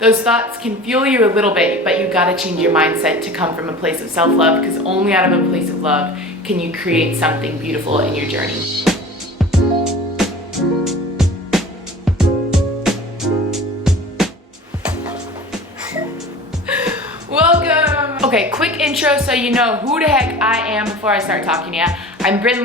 Those thoughts can fuel you a little bit, but you gotta change your mindset to come from a place of self-love, because only out of a place of love can you create something beautiful in your journey. Welcome! Okay, quick intro so you know who the heck I am before I start talking to you. I'm Bryn.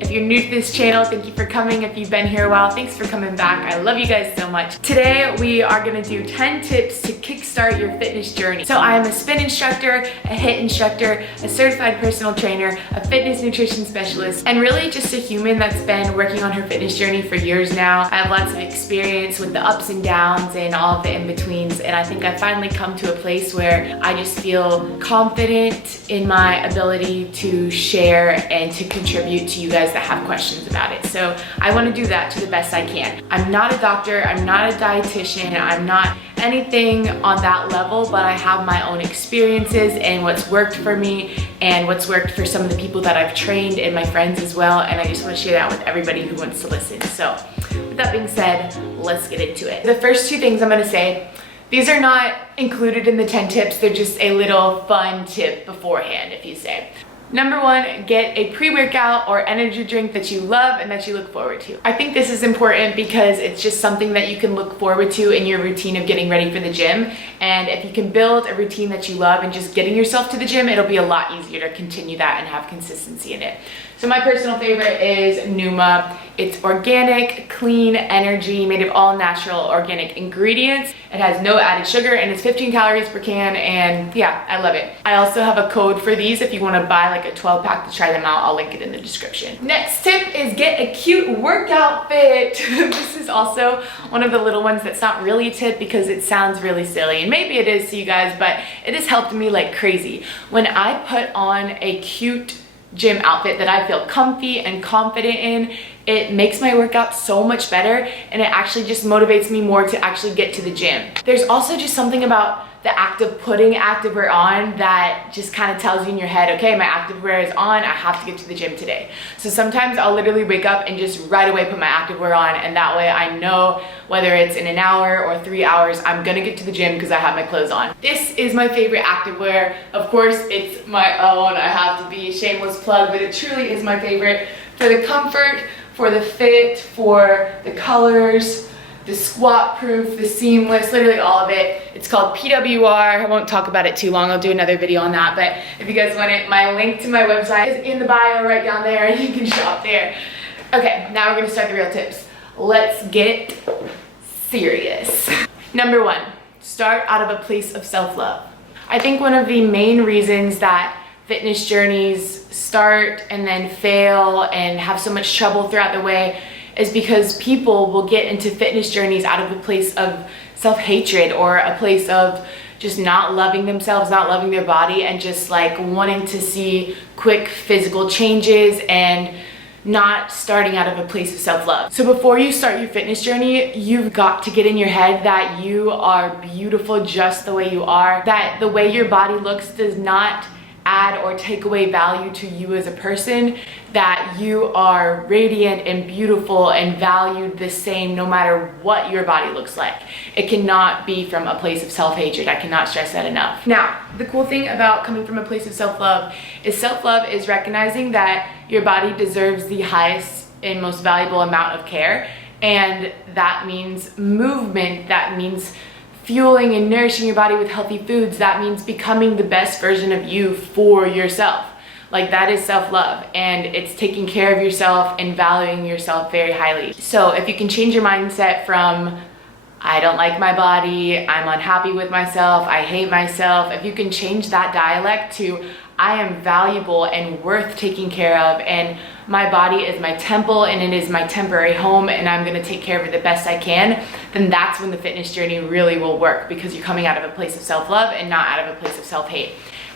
If you're new to this channel, thank you for coming. If you've been here a while, thanks for coming back. I love you guys so much. Today, we are gonna do 10 tips to kickstart your fitness journey. So I am a spin instructor, a HIIT instructor, a certified personal trainer, a fitness nutrition specialist, and really just a human that's been working on her fitness journey for years now. I have lots of experience with the ups and downs and all of the in-betweens, and I think I've finally come to a place where I just feel confident in my ability to share and to contribute to you guys that have questions about it. So I want to do that to the best I can. I'm not a doctor, I'm not a dietitian, I'm not anything on that level, but I have my own experiences and what's worked for me and what's worked for some of the people that I've trained and my friends as well, and I just want to share that with everybody who wants to listen. So with that being said, let's get into it. The first two things I'm going to say, these are not included in the 10 tips, they're just a little fun tip beforehand, if you say. Number one, get a pre-workout or energy drink that you love and that you look forward to. I think this is important because it's just something that you can look forward to in your routine of getting ready for the gym. And if you can build a routine that you love and just getting yourself to the gym, it'll be a lot easier to continue that and have consistency in it. So my personal favorite is Numa. It's organic, clean energy made of all natural organic ingredients. It has no added sugar and it's 15 calories per can, and yeah, I love it. I also have a code for these if you want to buy like a 12-pack to try them out. I'll link it in the description. Next tip is get a cute workout fit. This is also one of the little ones that's not really a tip because it sounds really silly, and maybe it is to you guys, but it has helped me like crazy. When I put on a cute gym outfit that I feel comfy and confident in, it makes my workout so much better, and it actually just motivates me more to actually get to the gym. There's also just something about the act of putting activewear on that just kind of tells you in your head, okay, my activewear is on, I have to get to the gym today. So sometimes I'll literally wake up and just right away put my activewear on, and that way I know whether it's in an hour or 3 hours, I'm gonna get to the gym because I have my clothes on. This is my favorite activewear. Of course, it's my own. I have to be a shameless plug, but it truly is my favorite for the comfort, for the fit, for the colors, the squat proof, the seamless, literally all of it. It's called PWR. I won't talk about it too long. I'll do another video on that, but if you guys want it, my link to my website is in the bio right down there, and you can shop there. Okay, now we're gonna start the real tips. Let's get serious. Number one, start out of a place of self-love. I think one of the main reasons that fitness journeys start and then fail and have so much trouble throughout the way is because people will get into fitness journeys out of a place of self-hatred or a place of just not loving themselves, not loving their body, and just like wanting to see quick physical changes and not starting out of a place of self-love. So before you start your fitness journey, you've got to get in your head that you are beautiful just the way you are, that the way your body looks does not add or take away value to you as a person, that you are radiant and beautiful and valued the same no matter what your body looks like. It cannot be from a place of self-hatred. I cannot stress that enough. Now, the cool thing about coming from a place of self-love is recognizing that your body deserves the highest and most valuable amount of care, and that means movement, that means fueling and nourishing your body with healthy foods, that means becoming the best version of you for yourself. Like, that is self-love, and it's taking care of yourself and valuing yourself very highly. So if you can change your mindset from I don't like my body, I'm unhappy with myself, I hate myself, if you can change that dialect to I am valuable and worth taking care of, and my body is my temple and it is my temporary home, and I'm gonna take care of it the best I can, then that's when the fitness journey really will work, because you're coming out of a place of self-love and not out of a place of self-hate.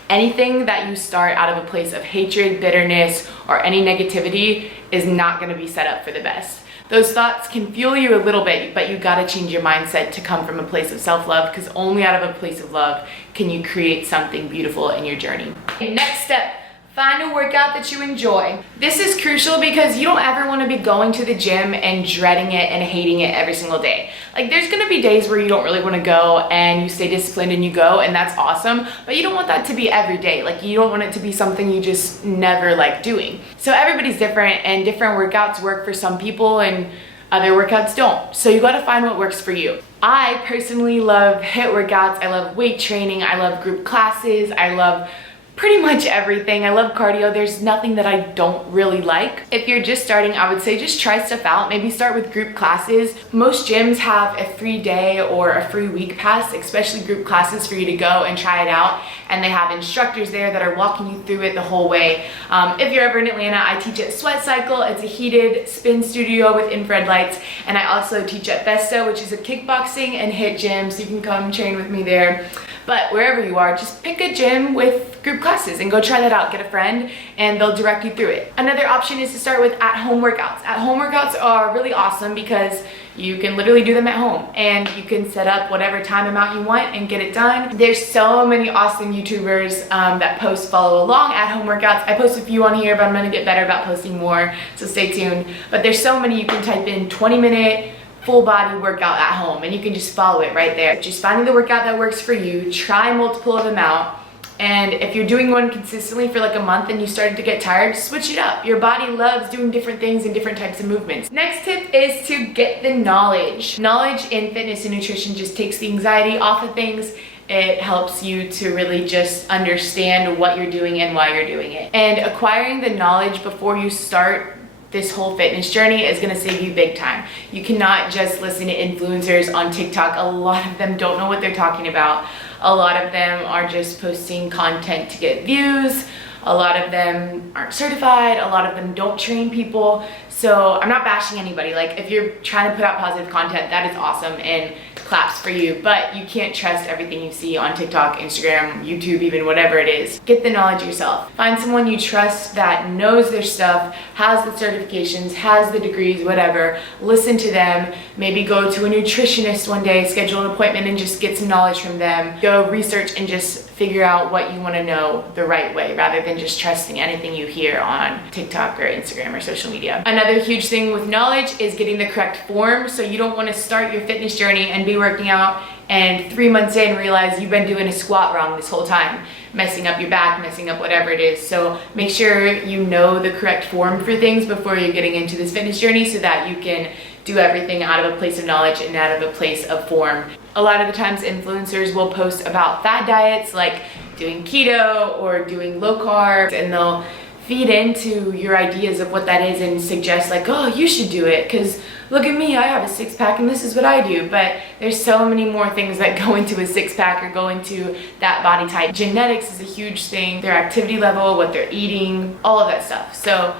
Anything that you start out of a place of hatred, bitterness, or any negativity is not gonna be set up for the best. Those thoughts can fuel you a little bit, but you gotta change your mindset to come from a place of self-love, because only out of a place of love can you create something beautiful in your journey. Next step, find a workout that you enjoy. This is crucial because you don't ever wanna be going to the gym and dreading it and hating it every single day. Like there's gonna be days where you don't really wanna go and you stay disciplined and you go, and that's awesome, but you don't want that to be every day. Like you don't want it to be something you just never like doing. So everybody's different, and different workouts work for some people and other workouts don't. So you gotta find what works for you. I personally love HIIT workouts. I love weight training. I love group classes. I love pretty much everything. I love cardio. There's nothing that I don't really like. If you're just starting, I would say just try stuff out. Maybe start with group classes. Most gyms have a free day or a free week pass, especially group classes, for you to go and try it out. And they have instructors there that are walking you through it the whole way. If you're ever in Atlanta, I teach at Sweat Cycle. It's a heated spin studio with infrared lights. And I also teach at Vesta, which is a kickboxing and HIIT gym, so you can come train with me there. But wherever you are, just pick a gym with group classes and go try that out. Get a friend and they'll direct you through it. Another option is to start with at-home workouts. At-home workouts are really awesome because you can literally do them at home and you can set up whatever time amount you want and get it done. There's so many awesome YouTubers that post follow along at-home workouts. I post a few on here, but I'm gonna get better about posting more, so stay tuned. But there's so many. You can type in 20-minute full body workout at home and you can just follow it right there. Just finding the workout that works for you, try multiple of them out. And if you're doing one consistently for like a month and you started to get tired, switch it up. Your body loves doing different things and different types of movements. Next tip is to get the knowledge. Knowledge in fitness and nutrition just takes the anxiety off of things. It helps you to really just understand what you're doing and why you're doing it. And acquiring the knowledge before you start this whole fitness journey is gonna save you big time. You cannot just listen to influencers on TikTok. A lot of them don't know what they're talking about. A lot of them are just posting content to get views. A lot of them aren't certified. A lot of them don't train people. So I'm not bashing anybody. Like if you're trying to put out positive content, that is awesome and claps for you, but you can't trust everything you see on TikTok, Instagram, YouTube, even whatever it is. Get the knowledge yourself. Find someone you trust that knows their stuff, has the certifications, has the degrees, whatever. Listen to them. Maybe go to a nutritionist one day, schedule an appointment and just get some knowledge from them. Go research and just figure out what you want to know the right way rather than just trusting anything you hear on TikTok or Instagram or social media. Another huge thing with knowledge is getting the correct form. So you don't want to start your fitness journey and be working out and 3 months in realize you've been doing a squat wrong this whole time, messing up your back, messing up whatever it is. So make sure you know the correct form for things before you're getting into this fitness journey so that you can do everything out of a place of knowledge and out of a place of form. A lot of the times influencers will post about fad diets like doing keto or doing low carb, and they'll feed into your ideas of what that is and suggest like, oh, you should do it because look at me, I have a six-pack and this is what I do. But there's so many more things that go into a six-pack or go into that body type. Genetics is a huge thing, their activity level, what they're eating, all of that stuff. So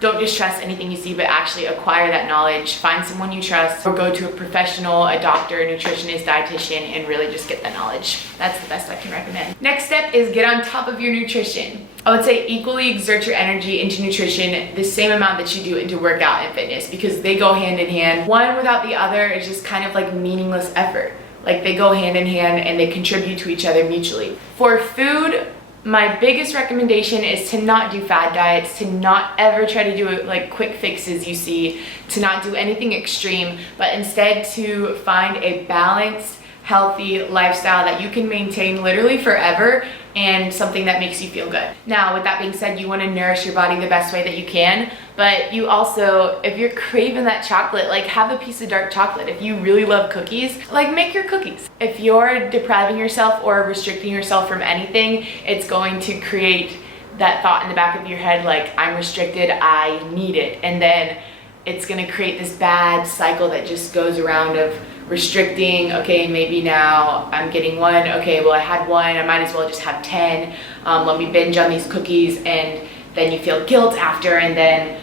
don't just trust anything you see, but actually acquire that knowledge. Find someone you trust or go to a professional, a doctor, nutritionist, dietitian, and really just get that knowledge. That's the best I can recommend. Next step is get on top of your nutrition. I would say equally exert your energy into nutrition the same amount that you do into workout and fitness because they go hand in hand. One without the other is just kind of like meaningless effort. Like they go hand in hand and they contribute to each other mutually. For food, my biggest recommendation is to not do fad diets, to not ever try to do it like quick fixes you see, to not do anything extreme, but instead to find a balanced, healthy lifestyle that you can maintain literally forever and something that makes you feel good. Now, with that being said, you want to nourish your body the best way that you can, but you also, if you're craving that chocolate, like have a piece of dark chocolate. If you really love cookies, like make your cookies. If you're depriving yourself or restricting yourself from anything, it's going to create that thought in the back of your head like, I'm restricted, I need it. And then it's going to create this bad cycle that just goes around of restricting. Okay, maybe now I'm getting one. Okay, well I had one, I might as well just have 10. Let me binge on these cookies, and then you feel guilt after, and then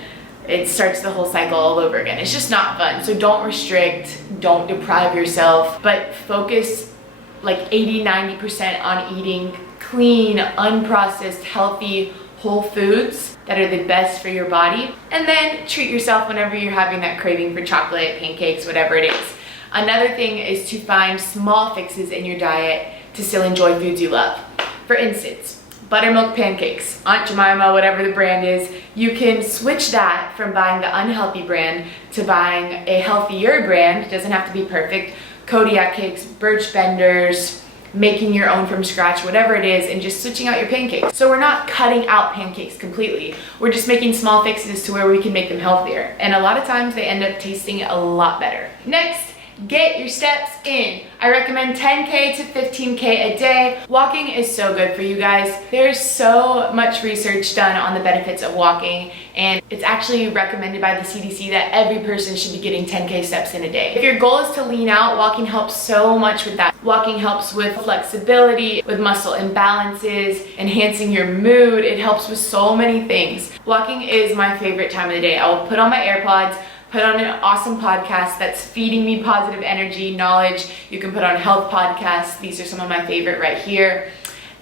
it starts the whole cycle all over again. It's just not fun. So don't restrict, don't deprive yourself, but focus like 80-90% on eating clean, unprocessed, healthy, whole foods that are the best for your body. And then treat yourself whenever you're having that craving for chocolate, pancakes, whatever it is. Another thing is to find small fixes in your diet to still enjoy foods you love. For instance, buttermilk pancakes, Aunt Jemima, whatever the brand is. You can switch that from buying the unhealthy brand to buying a healthier brand. It doesn't have to be perfect. Kodiak cakes, birch benders, making your own from scratch, whatever it is, and just switching out your pancakes. So we're not cutting out pancakes completely. We're just making small fixes to where we can make them healthier. And a lot of times they end up tasting a lot better. Next, get your steps in. I recommend 10K to 15K a day. Walking is so good for you guys. There's so much research done on the benefits of walking, and it's actually recommended by the CDC that every person should be getting 10K steps in a day. If your goal is to lean out, walking helps so much with that. Walking helps with flexibility, with muscle imbalances, enhancing your mood. It helps with so many things. Walking is my favorite time of the day. I will put on my AirPods, put on an awesome podcast that's feeding me positive energy, knowledge. You can put on health podcasts. These are some of my favorite right here.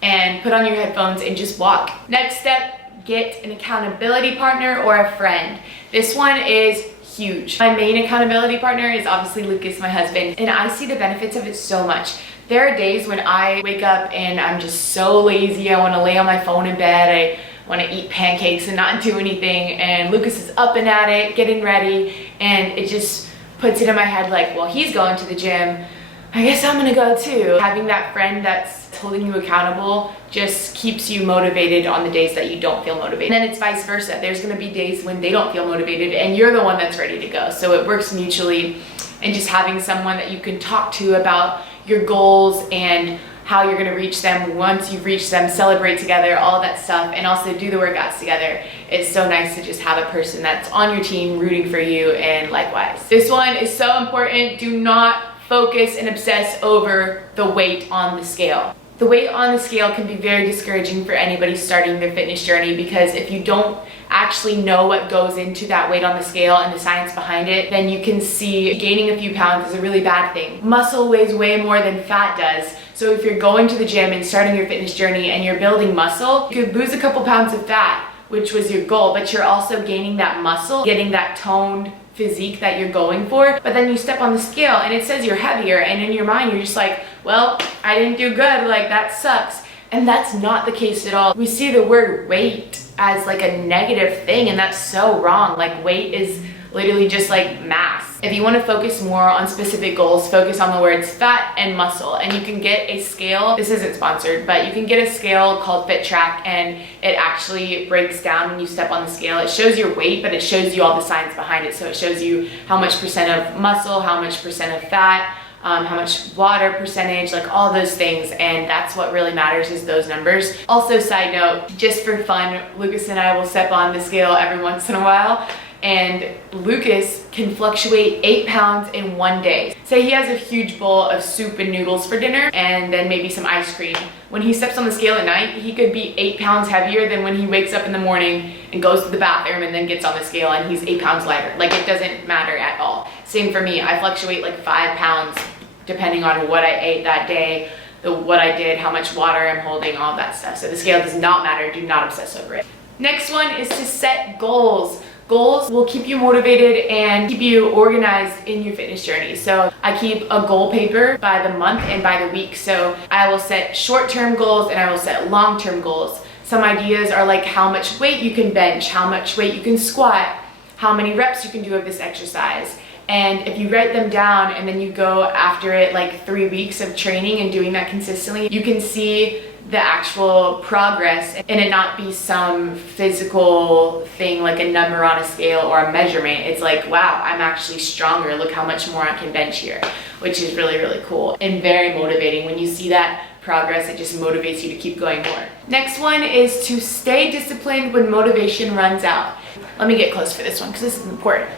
And put on your headphones and just walk. Next step, get an accountability partner or a friend. This one is huge. My main accountability partner is obviously Lucas, my husband, and I see the benefits of it so much. There are days when I wake up and I'm just so lazy. I want to lay on my phone in bed. I want to eat pancakes and not do anything, and Lucas is up and at it, getting ready, and it just puts it in my head like, well, he's going to the gym, I guess I'm gonna go too. Having that friend that's holding you accountable just keeps you motivated on the days that you don't feel motivated. And then it's vice versa. There's gonna be days when they don't feel motivated and you're the one that's ready to go. So it works mutually, and just having someone that you can talk to about your goals and how you're gonna reach them once you've reached them, celebrate together, all that stuff, and also do the workouts together. It's so nice to just have a person that's on your team rooting for you, and likewise. This one is so important. Do not focus and obsess over the weight on the scale. The weight on the scale can be very discouraging for anybody starting their fitness journey, because if you don't actually know what goes into that weight on the scale and the science behind it, then you can see gaining a few pounds is a really bad thing. Muscle weighs way more than fat does. So if you're going to the gym and starting your fitness journey and you're building muscle, you could lose a couple pounds of fat, which was your goal, but you're also gaining that muscle, getting that toned physique that you're going for. But then you step on the scale and it says you're heavier, and in your mind you're just like, well, I didn't do good, like that sucks. And that's not the case at all. We see the word weight as like a negative thing, and that's so wrong. Like, weight is literally just like mass. If you want to focus more on specific goals, focus on the words fat and muscle. And you can get a scale, this isn't sponsored, but you can get a scale called Fit Track, and it actually breaks down when you step on the scale. It shows your weight, but it shows you all the science behind it. So it shows you how much percent of muscle, how much percent of fat, how much water percentage, like all those things, and that's what really matters, is those numbers. Also, side note, just for fun, Lucas and I will step on the scale every once in a while, and Lucas can fluctuate 8 pounds in one day. Say he has a huge bowl of soup and noodles for dinner, and then maybe some ice cream. When he steps on the scale at night, he could be 8 pounds heavier than when he wakes up in the morning and goes to the bathroom and then gets on the scale and he's 8 pounds lighter. Like, it doesn't matter at all. Same for me, I fluctuate like 5 pounds depending on what I ate that day, what I did, how much water I'm holding, all that stuff. So the scale does not matter, do not obsess over it. Next one is to set goals. Goals will keep you motivated and keep you organized in your fitness journey. So I keep a goal paper by the month and by the week. So I will set short-term goals and I will set long-term goals. Some ideas are like how much weight you can bench, how much weight you can squat, how many reps you can do of this exercise. And if you write them down and then you go after it like 3 weeks of training and doing that consistently, you can see the actual progress and it not be some physical thing like a number on a scale or a measurement. It's like, wow, I'm actually stronger. Look how much more I can bench here, which is really, really cool and very motivating. When you see that progress, it just motivates you to keep going more. Next one is to stay disciplined when motivation runs out. Let me get close for this one because this is important.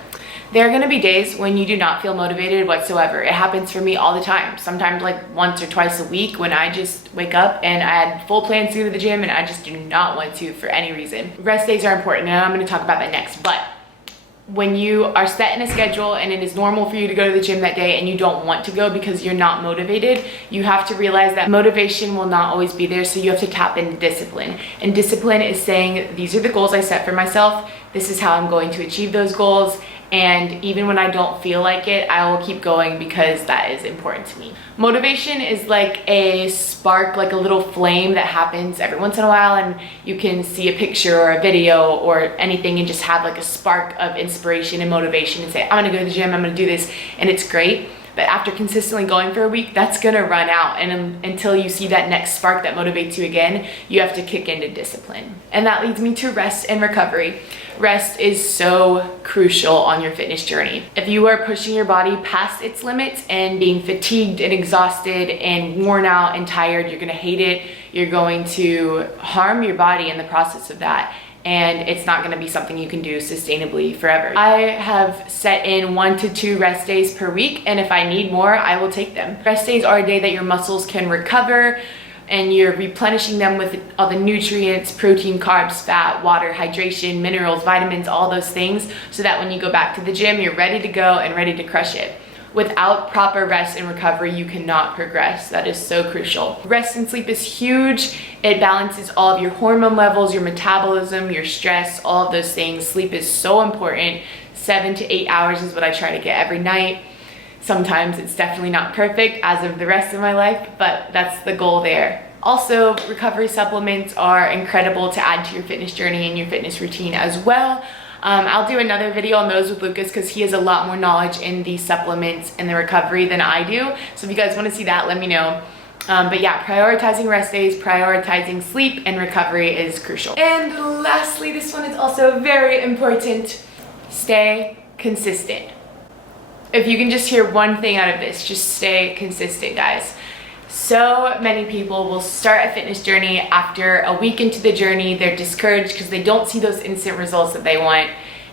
There are gonna be days when you do not feel motivated whatsoever. It happens for me all the time. Sometimes like once or twice a week when I just wake up and I had full plans to go to the gym and I just do not want to for any reason. Rest days are important and I'm gonna talk about that next. But when you are set in a schedule and it is normal for you to go to the gym that day and you don't want to go because you're not motivated, you have to realize that motivation will not always be there, so you have to tap into discipline. And discipline is saying, these are the goals I set for myself, this is how I'm going to achieve those goals, And even when I don't feel like it, I will keep going because that is important to me. Motivation is like a spark, like a little flame that happens every once in a while, and you can see a picture or a video or anything and just have like a spark of inspiration and motivation and say, I'm gonna go to the gym, I'm gonna do this, and it's great. But after consistently going for a week, that's gonna run out. And until you see that next spark that motivates you again, you have to kick into discipline. And that leads me to rest and recovery. Rest is so crucial on your fitness journey. If you are pushing your body past its limits and being fatigued and exhausted and worn out and tired, you're gonna hate it. You're going to harm your body in the process of that. And it's not gonna be something you can do sustainably forever. I have set in 1 to 2 rest days per week, and if I need more, I will take them. Rest days are a day that your muscles can recover, and you're replenishing them with all the nutrients, protein, carbs, fat, water, hydration, minerals, vitamins, all those things, so that when you go back to the gym, you're ready to go and ready to crush it. Without proper rest and recovery, you cannot progress. That is so crucial. Rest and sleep is huge. It balances all of your hormone levels, your metabolism, your stress, all of those things. Sleep is so important. 7 to 8 hours is what I try to get every night. Sometimes it's definitely not perfect as of the rest of my life, but that's the goal there. Also, recovery supplements are incredible to add to your fitness journey and your fitness routine as well. I'll do another video on those with Lucas because he has a lot more knowledge in the supplements and the recovery than I do. So if you guys want to see that, let me know. But yeah, prioritizing rest days, prioritizing sleep and recovery is crucial. And lastly, this one is also very important. Stay consistent. If you can just hear one thing out of this, just stay consistent, guys. So many people will start a fitness journey. After a week into the journey, they're discouraged because they don't see those instant results that they want,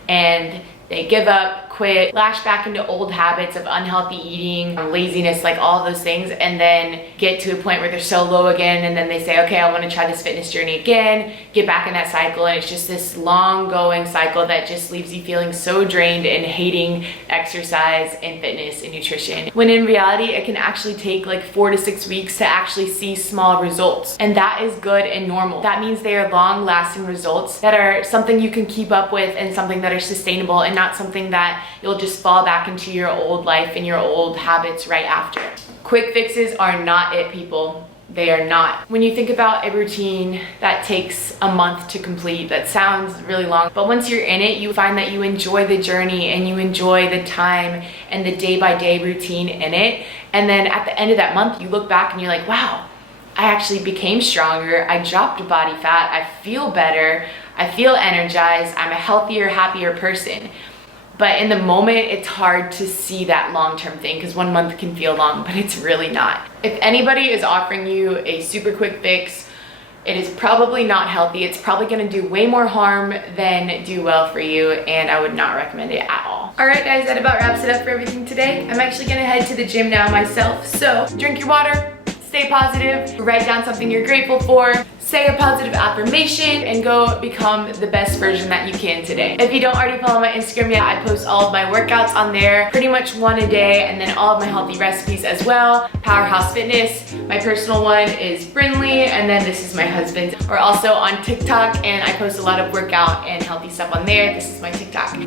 and they give up, quit, lash back into old habits of unhealthy eating, laziness, like all those things, and then get to a point where they're so low again, and then they say, okay, I want to try this fitness journey again, get back in that cycle, and it's just this long going cycle that just leaves you feeling so drained and hating exercise and fitness and nutrition. When in reality, it can actually take like 4 to 6 weeks to actually see small results, and that is good and normal. That means they are long lasting results that are something you can keep up with and something that are sustainable, and not something that you'll just fall back into your old life and your old habits right after. Quick fixes are not it, people. They are not. When you think about a routine that takes a month to complete, that sounds really long, but once you're in it, you find that you enjoy the journey and you enjoy the time and the day-by-day routine in it. And then at the end of that month, you look back and you're like, wow, I actually became stronger. I dropped body fat. I feel better. I feel energized. I'm a healthier, happier person. But in the moment, it's hard to see that long-term thing because 1 month can feel long, but it's really not. If anybody is offering you a super quick fix, it is probably not healthy. It's probably gonna do way more harm than do well for you, and I would not recommend it at all. All right, guys, that about wraps it up for everything today. I'm actually gonna head to the gym now myself, so drink your water, stay positive, write down something you're grateful for, say a positive affirmation, and go become the best version that you can today. If you don't already follow my Instagram yet, I post all of my workouts on there, pretty much 1 a day, and then all of my healthy recipes as well. Powerhouse Fitness, my personal one is Brynlee, and then this is my husband's. We're also on TikTok, and I post a lot of workout and healthy stuff on there. This is my TikTok.